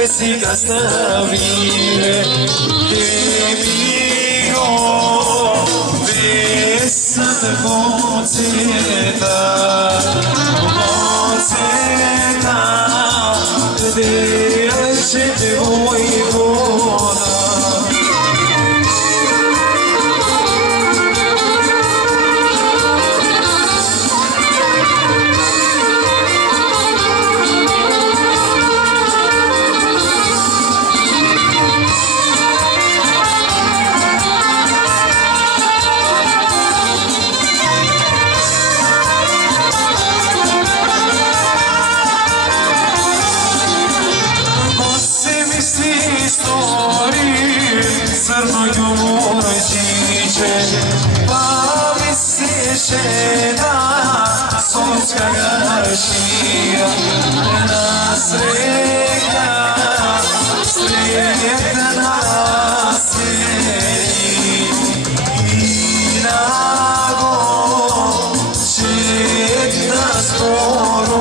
Vesica stabile che vivo vessate conceta de acete voi buona Garcia, na srega, srega na sredi, inago, četna sporova.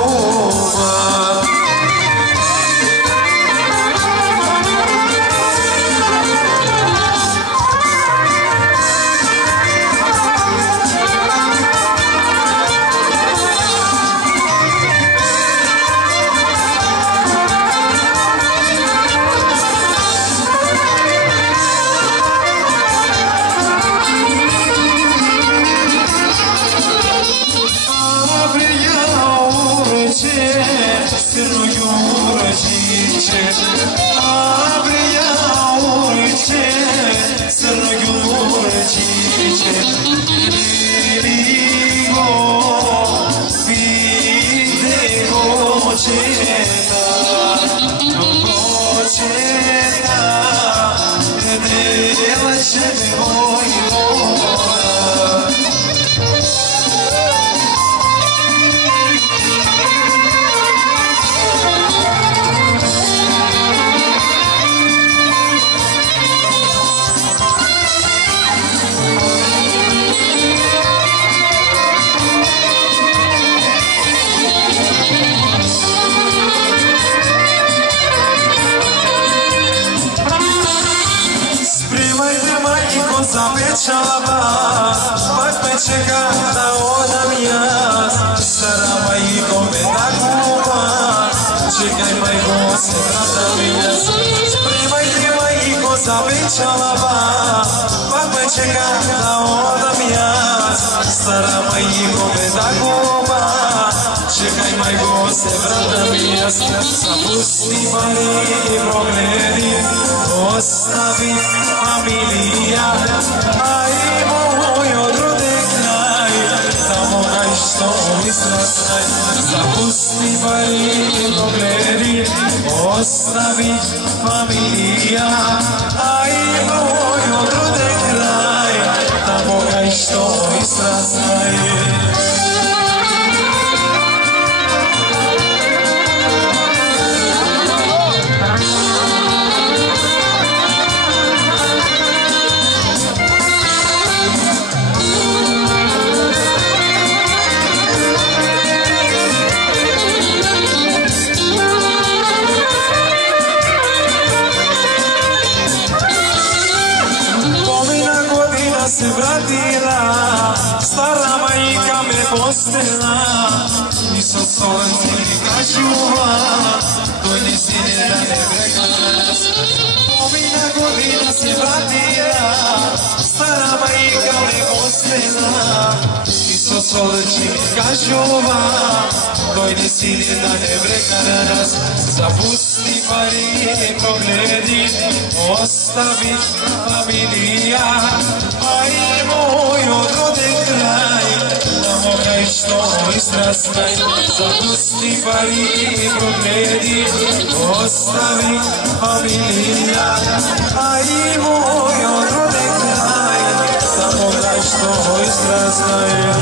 Pak me čeka da odam ja, stara majko me tako kupa, čekaj majko se vratam ja, spremajte majko za večalaba, pak me čeka da odam ja, stara majko me tako kupa, čekaj majko se vratam ja, zapusti mali pogledi, ostavi familija, a i moj odrodek kraj, tamo kaj što izrastaj, zapusti mali pogledi, ostavi familija, a i moj odrodek kraj, tamo kaj što izrastaj. Se vratila, stara majka me postela, nisam solci nikad čuva, dojdi sine da ne prekaras. Pomina godina se vratila, stara majka me postela, nisam solci nikad čuva, dojdi sine da ne prekaras. Zapusti pari pogledi, ostavi familija, a i moj odrodek kraj, tamo kaj što izrastaj, zapusti pari pogledi, ostavi familija, a i moj odrodek kraj, tamo kaj što izrastaj.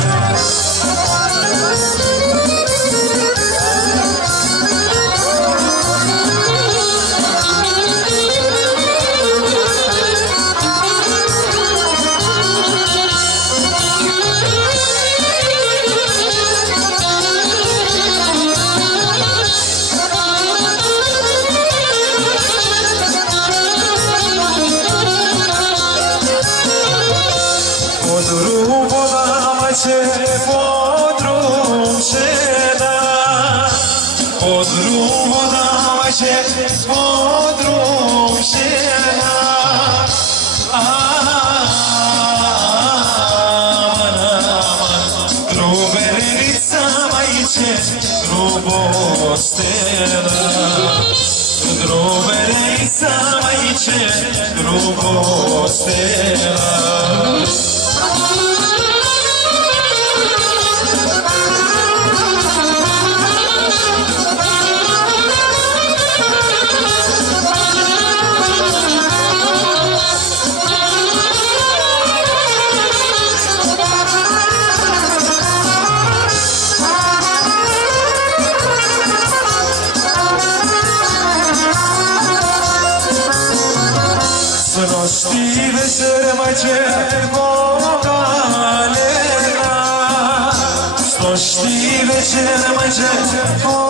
macie podrum žena. Druberica majče, drubostela. Druberica majče, drubostela. Snošti večer mače kogalena, snošti večer mače kogalena.